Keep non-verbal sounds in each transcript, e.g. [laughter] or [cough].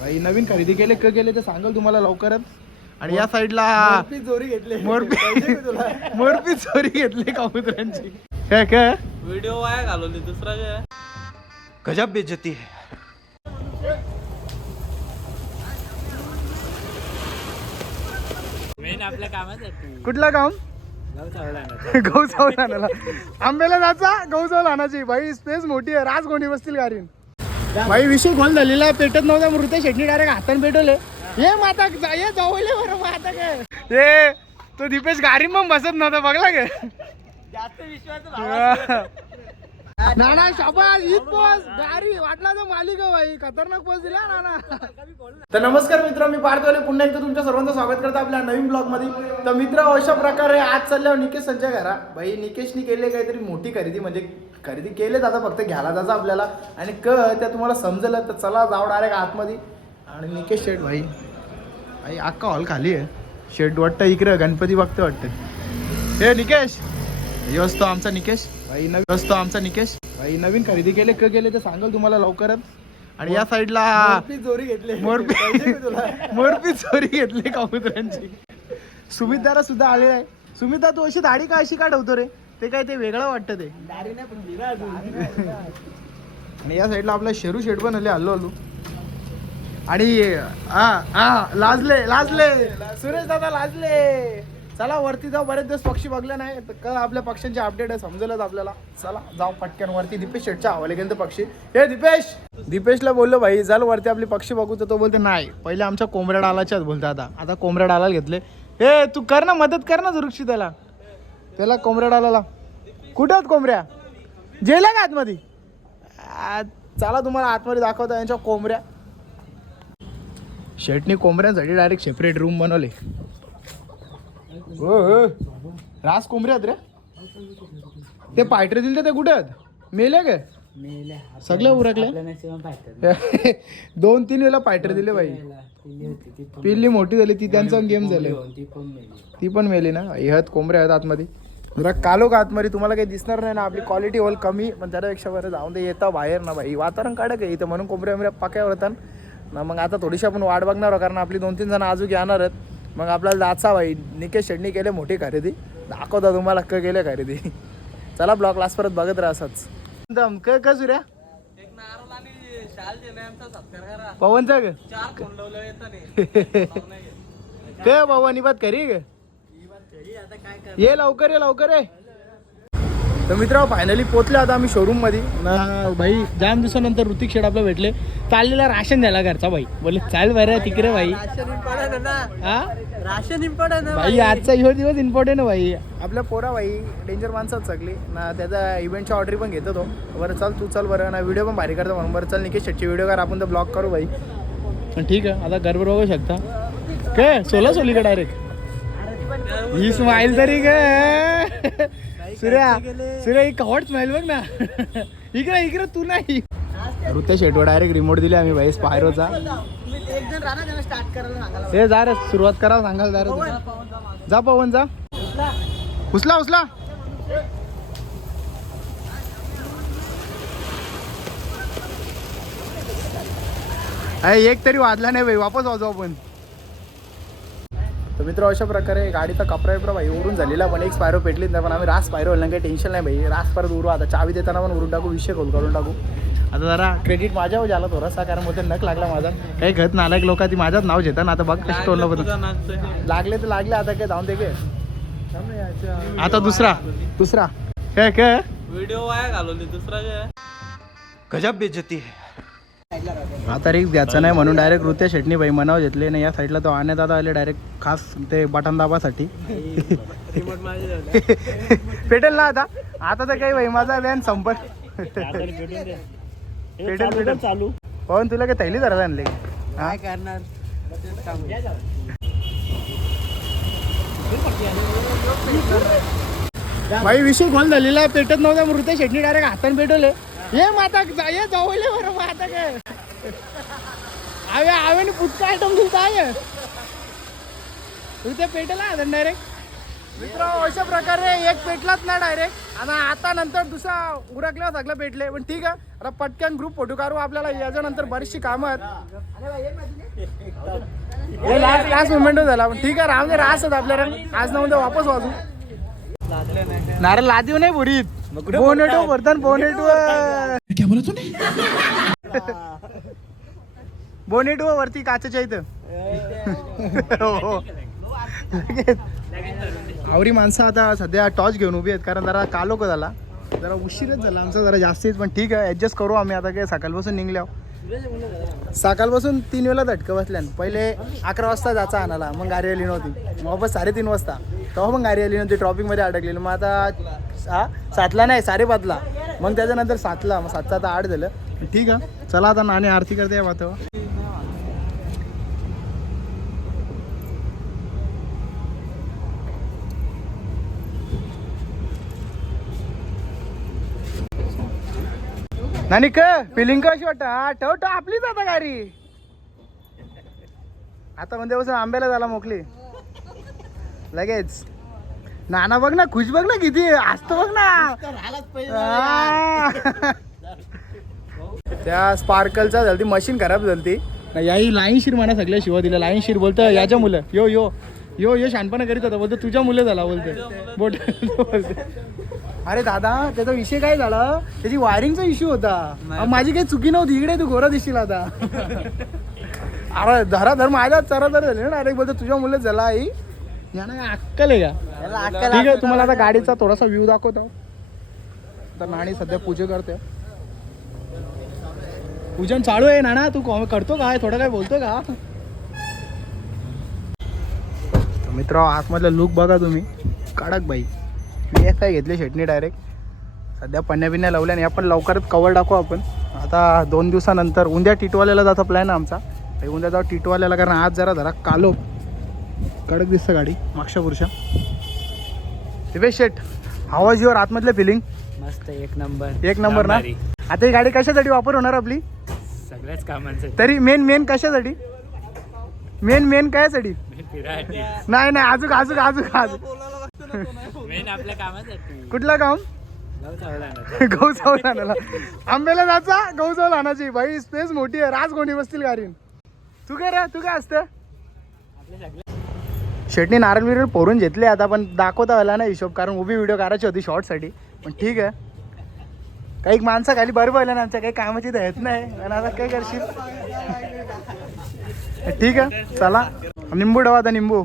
भाई नवीन खरेदी केले क केले ते सांगाल तुम्हाला लवकरच. आणि या साईडला चोरी घेतले. मोरपी मोरपी चोरी घेतली कबुतरांची काय काय व्हिडिओ वाया घालवली दुसरा काय? गजब बेजती है. मेन आपल्या कामासाठी कुठला काम गहू चावल आंब्याला जायचा गहू चावल आणायची. भाई स्पेस मोठी आहे. राज कोणी बसतील गाडीन. भाई विषय गोल झालेला पेटत नव्हता मृत शेटणी डायरेक्ट हाताने पेटवले. ये माता जा ये जावले बरं माता काय ये तो दीपेश गाडी मग बसत नव्हता बघला काय जास्त विश्वास नाना शाबास ईद पोस. भारी वाटला तर मालिक भाई. खतरनाक पोस दिला नाना तर नमस्कार मित्र मी पार्थवाले पुन्हा एकदा तुमच्या सर्वांचं स्वागत करतो आपल्या नवीन ब्लॉगमध्ये तर मित्र अशा प्रकारे आज चालल्यावर हो निकेश संजय घरा. भाई निकेशनी केले काहीतरी मोठी खरेदी म्हणजे खरेदी केले आता फक्त घ्यायला जायचं आपल्याला. आणि क त्या तुम्हाला समजलं तर चला जाऊ डायरेक्ट आतमध्ये. आणि निकेश शेठ भाई. भाई अख्खा हॉल खाली आहे. शेट वाटतं इकडे गणपती बघते वाटतं. हे निकेश. हे असतो आमचा निकेश. भाई नवीन असतो आमचा निकेश. भाई नवीन खरेदी केले क केले ते सांगाल तुम्हाला लवकरच. आणि या साईडला चोरी घेतले. मोरपी मोरपी चोरी घेतली कबुतरांची. सुमितदारा सुद्धा आलेला आहे. सुमिता तू अशी दाढी का अशी का ठेवतो रे? ते काय ते वेगळं वाटतं ते. आणि या साईडला आपला शेरू शेट पण आले हल्लो हल्लो. आणि हा हा लाजले लाजले. सुरेश दादा लाजले. चला वरती जाऊ. बरेच दिवस पक्षी बघले नाही. तर का आपल्या पक्ष्यांचे अपडेट आहे समजलंच आपल्याला. चला जाऊ पटकन वरती. दीपेश शेटच्या हवाले गेलं पक्षी. हे दीपेश! दीपेशला बोललो भाई चल वरती आपले पक्षी बघू. तर तो बोलते नाही पहिले आमच्या कोंबड्या डालाच्याच बोलतो आता आता कोंबड्या डालाला घेतले. हे तू कर ना मदत कर ना सुरक्षित त्याला त्याला कोंबड्या डालाला. कुठं आहेत कोंबड्या? जेला का आतमध्ये? चला तुम्हाला आतमध्ये दाखवतो यांच्या कोंबड्या. शेटने कोंबड्यांसाठी डायरेक्ट सेपरेट रूम बनवले. रास आहेत रे. ते पायटरे दिले ते कुठे आहेत? मेले गे सगळे उरकले दोन तीन वेळा पायटर दिले बाई. पिल्ली मोठी झाली ती त्यांचा गेम झाले. ती पण मेली. ना? ह्यात कोंबड्या आहेत आतमध्ये. जरा कालो का आतमध्ये? तुम्हाला काही दिसणार नाही ना? आपली क्वालिटी होल कमी. पण त्यापेक्षा बरं जाऊन दे येता बाहेर ना भाई वातावरण काढक आहे इथं म्हणून कोंबड्या बिंबड्या पाक्यावर होतात ना मग आता थोडीशी आपण वाट बघणार आहोत, कारण आपली दोन तीन जण अजून येणार आहेत. मग आपल्याला जायचा भाई निकेश शेडणी केले मोठी खरेदी. दाखवता तुम्हाला क केले खरेदी. चला ब्लॉक क्लास परत बघत राहा असंच. दम क का सुऱ्या एक नारळ आणि शाल जे नाही आमचा सत्कार करा पवनचा ग? पवन ही बात करी ग? ये लवकर ये लवकर ये. तर मित्र फायनली पोचले आता आम्ही शोरूममध्ये. ना भाई जाम दिवसानंतर ऋतिक शेड आपला भेटले. चाललेला राशन द्यायला घरचा भाई. बोले चाल बरं तिकडे भाई. राशन इम्पॉर्टंट ना. हा? राशन इम्पॉर्टंट भाई आजचा ह्यो दिवस इम्पॉर्टंट भाई. आपल्या पोरा भाई डेंजर माणसात सगळी ना त्याचा इव्हेंटच्या ऑर्डर पण घेतो तो. बरं चल तू चल बरं. ना व्हिडिओ पण भारी करतो म्हणून. बरं चल निकेश शेटची व्हिडिओ कर आपण तर ब्लॉग करू भाई. पण ठीक आहे आता गडबड बघू शकता. काय सोला सोली का डायरेक्ट ही स्माइल तरी ग सूर्या सूर्या ही कवड स्माइल बघ ना. [laughs] इकडे इकडे तू नाही. ऋत्या शेटवर डायरेक्ट रिमोट दिले आम्ही भाई स्पायरोचा ते हे जा रे सुरुवात करा सांगाल जा रे जा पवन जा. उचला उचला अरे एक तरी वाजला नाही भाई वापस वाजू आपण. मित्र अशा प्रकारे गाडीचा कपडा बिपरा भाई उरून झालेला पण एक स्पायरो पेटलीच नाही पण आम्ही रास स्पायरो ना काही टेन्शन नाही भाई. रास परत उरू आता चावी देताना पण उरून टाकू विषय खोल करून टाकू. आता जरा क्रेडिट माझ्यावर झाला थोडासा कारण मोठे नक लागला माझा. काही घत नालायक लोक ती माझ्याच नाव घेतात आता बघ कशी तोंडला नाच लागले तर लागले आता काय जाऊन दे के आता दुसरा. दुसरा. काय काय व्हिडिओ वाया घालवली दुसरा काय? गजब बेजती है. आता रिक्स घ्यायचा नाही म्हणून डायरेक्ट ऋत्या शेटणी भाई मनाव घेतले नाही या साईडला तो आणण्यात आता आले डायरेक्ट खास ते बटन दाबासाठी. पेटेल ना आता? आता तर काही भाई माझा व्यान संपत पेटेल पेटेल चालू पवन तुला काय थैली धरत आणले? काय करणार? भाई विषय गोल झालेला आहे. पेटत नव्हता मृत शेटणी डायरेक्ट हाताने पेटवले. ये माता जा- ये जावले बरं माता आता काय आवे आवेने पुटका आयटम दिलता आहे ते पेटला आता डायरेक्ट मित्र अशा प्रकारे एक पेटलाच ना डायरेक्ट आणि आता नंतर दुसरा उरकल्यावर सगळं पेटले. पण ठीक आहे. आता पटकन ग्रुप फोटो काढू आपल्याला. याच्यानंतर बरीचशी कामं आहेत. हे लास्ट लास्ट मुमेंट झाला. पण ठीक आहे. राम दे रास आहेत आपल्याला. आज ना उद्या वापस वाजू. नारळ लादीव नाही बुरीत बोनेटो वर्धन बोनेटो बोनेटो [laughs] वरती काचेच्या इथं. हो, हो. आवरी माणसं आता सध्या टॉर्च घेऊन उभी आहेत कारण जरा कालोक झाला? जरा उशीरच झाला. आमचा जरा जास्तीच पण ठीक आहे ऍडजस्ट करू आम्ही आता काय सकाळपासून निघल्यावर. सकाळपासून तीन वेळा धटकं बसल्यान. पहिले अकरा वाजता जायचा आणाला मग गाडी आली नव्हती. मग वापस साडेतीन वाजता. तेव्हा पण गाडी आली नव्हती ट्रॉफिकमध्ये अडकलेली. मग आता हा सातला नाही साडेपाचला. मग त्याच्यानंतर सातला. मग सातचा आता आठ झालं. ठीक आहे. चला आता नाणे आरती करते या नाही क फिलिंग कशी वाटत? हा ठेव ठेव आपलीच आता गाडी. आता म्हणजे बसून आंब्याला झाला मोकली लगेच. नाना बघ ना खुश बघ ना किती असतो बघ ना. त्या स्पार्कलचा झाली मशीन खराब झाली याही लाईनशीर म्हणा सगळ्या शिवा दिल्या लाईनशीर बोलतं याच्या मुलं यो यो यो यो शानपणा करीत होता बोलतो तुझ्या मुलं झाला बोलतो. बोट बोलते. अरे दादा त्याचा विषय काय झाला? त्याची वायरिंगचा इश्यू होता. माझी काही चुकी नव्हती. इकडे तू घोरा दिसशील आता. अरे धरा धर माझ्या चरा धर झाले ना डायरेक्ट बोलतो तुझ्या मुलं झाला आई. अक्कल आहे का? ठीक आहे तुम्हाला आता गाडीचा थोडासा व्ह्यू दाखवतो. तर नाणी सध्या पूजा करते. पूजन चालू आहे नाना. तू करतो काय थोडं काय बोलतो का? मित्र आतमधलं लुक बघा तुम्ही. कडक बाई. मी एस आय घेतली शेटणी डायरेक्ट सध्या पन्या बिन्या लावल्या आणि आपण लवकरच कवर टाकू आपण. आता दोन दिवसानंतर उद्या टिटवाल्याला जायचा प्लॅन आमचा. उद्या जाऊ टिटवाल्याला कारण आज जरा जरा कालो. कडक दिसतं गाडी मागच्या पुरुषा दिवेश शेट आवाज युअर आतमधलं फिलिंग मस्त एक नंबर. एक नंबर ना? आता ही गाडी कशासाठी वापर होणार आपली? सगळ्याच कामांसाठी. तरी मेन मेन कशासाठी? मेन मेन कायसाठी? नाही नाही अजून अजून अजून अजून मेन आपल्या कामासाठी कुठलं काम गहू चावल आणायला आंब्याला जायचा गहू चावल आणायची भाई स्पेस मोठी आहे. राज कोणी बसतील गाडीन तू काय रे? तू काय असतं? शेटणी नारळ बिरळ पोरून घेतले आता पण दाखवता आला ना हिशोब कारण उभी व्हिडिओ करायची होती शॉर्टसाठी पण ठीक आहे. काही माणसं खाली बरं पाहिलं ना आमच्या काही कामाची तर येत नाही. आणि आता काय करशील? ठीक आहे. चला. निंबू डवा आता निंबू.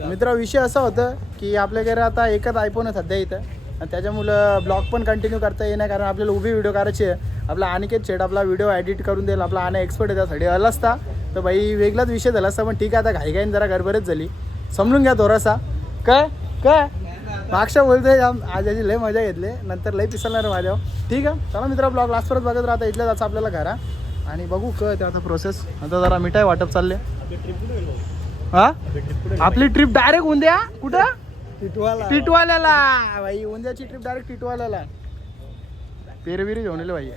मित्र विषय असा होता की आपल्याकडे आता एकच आयफोन आहे सध्या इथं. आणि त्याच्यामुळं ब्लॉग पण कंटिन्यू करता येणार कारण आपल्याला उभी व्हिडिओ करायची आहे. आपला अनिकेत शेट आपला व्हिडिओ एडिट करून देईल. आपला आणि एक्सपर्ट आहे त्यासाठी. आला असता तर बाई वेगळाच विषय झाला असता पण ठीक आहे आता घाईघाईन जरा गडबडच झाली. समजून घ्या थोडासा. काय? काय? मागच्या बोलतोय जाम, आज याची लय मजा घेतली. नंतर लय पिसलणार माझ्यावर. ठीक आहे? चला मित्र ब्लॉग लास्ट परत बघत राहता इथल्या जायचं आपल्याला घरा. आणि बघू क ते आता प्रोसेस आता जरा मिठाई वाटप चालले हा? आपली ट्रिप डायरेक्ट होऊन द्या. कुठं? टिटवाल्याला. भाई उद्याची ट्रिप डायरेक्ट टिटवाल्याला. पेरविरी घेऊन भाई.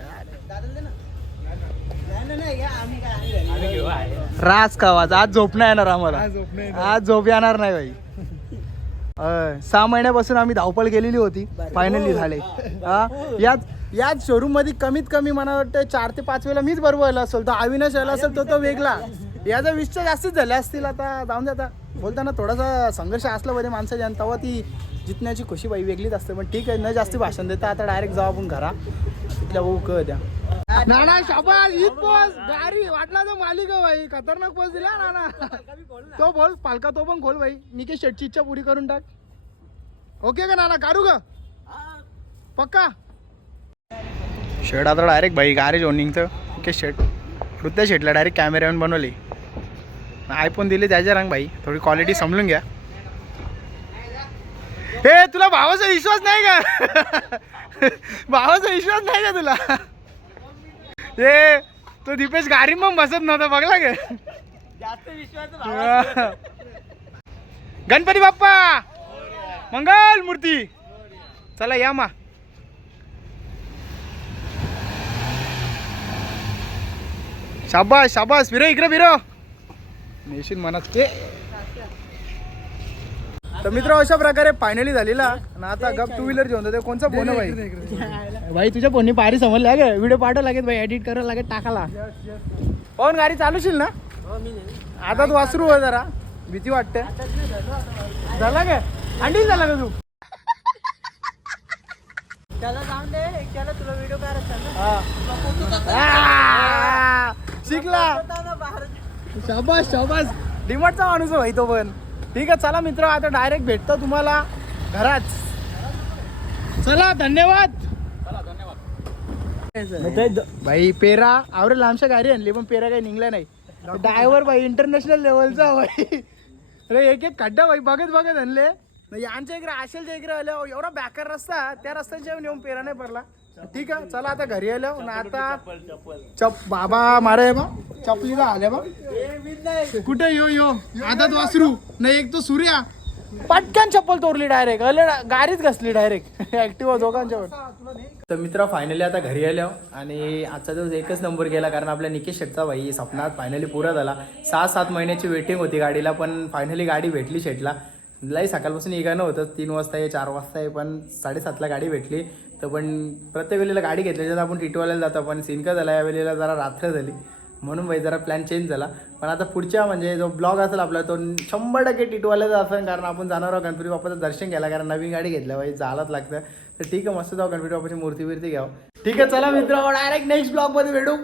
राज कावाज आज झोप नाही येणार आम्हाला. आज झोप येणार. नाही भाई. सहा महिन्यापासून आम्ही धावपळ केलेली होती. फायनली झाले. हा? याच याच शोरूममध्ये कमीत कमी मला वाटतं चार ते पाच वेळेला मीच बरोबर आला असेल. तर अविनाश आला असेल तो तो वेगळा. याचा वीसच्या जास्तीच झाले असतील आता. जाऊन आता. बोलताना थोडासा संघर्ष असला पाहिजे माणसाच्या आणि तेव्हा ती जितण्याची खुशी बाई वेगळीच असते. पण ठीक आहे न जास्ती भाषण देता आता डायरेक्ट जाऊ आपण घरा. तिथल्या भाऊ कळ द्या. नाना शाबास! हीच पोच गाडी वाटला तर मालिक आहे भाई खतरनाक पोच दिला नाना. तो बोल पालका तो पण खोल भाई निकेश शेटची इच्छा पुरी करून टाक. ओके का नाना? काढू का? पक्का? शेड आता डायरेक्ट भाई गारेज ओनिंगचं ओके शेट. हृदय शेटला डायरेक्ट कॅमेऱ्यावर बनवली. आयफोन दिले त्याच्या रंग भाई थोडी क्वालिटी समजून घ्या. हे तुला भावाचा विश्वास नाही का? [laughs] भावाचा विश्वास नाही का तुला? हे तो दीपेश गाडी मग बसत नव्हता बघला का? विश्वास गणपती बाप्पा! मंगल मूर्ती! चला या मा. शाबास शाबास. विरो इकडे विरो नेशील मनात. ते तर मित्र अशा प्रकारे फायनली झालेला. आणि आता गप टू व्हीलर घेऊन जाते कोणचा फोन आहे भाई? भाई तुझ्या फोननी पारी समजला. गे व्हिडिओ पाठव लागेल भाई एडिट करायला लागेल टाकाला पाहून गाडी चालूशील ना? आता तू वासरू हो जरा. भीती वाटते. झाला काय? अंडील झाला का तू? त्याला जाऊन दे त्याला तुला व्हिडिओ करायचा हा. शिकला. शाबास शाबास. डिमार्टचा माणूस आहे भाई तो पण. ठीक आहे चला मित्र आता डायरेक्ट भेटतो तुम्हाला घरात. चला धन्यवाद. भाई पेरा आवरे लांबशा गाडी आणली पण पेरा काही निघला नाही. ड्रायव्हर भाई इंटरनॅशनल लेवलचा भाई. अरे एक एक खड्डा भाई बघत बघत आणले. नाही यांच्या इकडे आशेलच्या इकडे आल्या एवढा बॅकर रस्ता त्या रस्त्याच्या येऊन पेरा नाही पडला ठीक आहे चला आता घरी आलो ना आता चप बाबा मारे बा चपलीला आल्या बा. कुठे? यो यो. आता तो वासरू. नाही एक तो सूर्या. पटकन चप्पल तोडली डायरेक्ट अले गाडीच घसली डायरेक्ट ऍक्टिव्ह दोघांच्यावर. तर मित्र फायनली आता घरी आलो आणि आजचा दिवस एकच नंबर गेला कारण आपल्या निकेश शेटचा भाई सपनात. फायनली पुरा झाला. सहा सात महिन्याची वेटिंग होती गाडीला पण फायनली गाडी भेटली शेटला. लई सकाळपासून निघाणं होतं. तीन वाजता आहे चार वाजता आहे पण साडेसातला गाडी भेटली. तर पण प्रत्येक वेळेला गाडी घेतल्याच्या आपण टिटवाल्याला जातो पण सीन का झाला या वेळेला जरा रात्र झाली. म्हणून भाई जरा प्लॅन चेंज झाला. पण आता पुढच्या म्हणजे जो ब्लॉग असेल आपला तो शंभर टक्के टिटवाल्याचा असेल. कारण आपण जाणार आहोत गणपती बाप्पाचं दर्शन घ्यायला. कारण नवीन गाडी घेतल्या भाई जायलाच लागतं. तर ठीक आहे मस्त जाऊ गणपती बाप्पाची मूर्ती बिर्ती घ्यावं. ठीक आहे चला मित्र डायरेक्ट नेक्स्ट ब्लॉगमध्ये भेटू.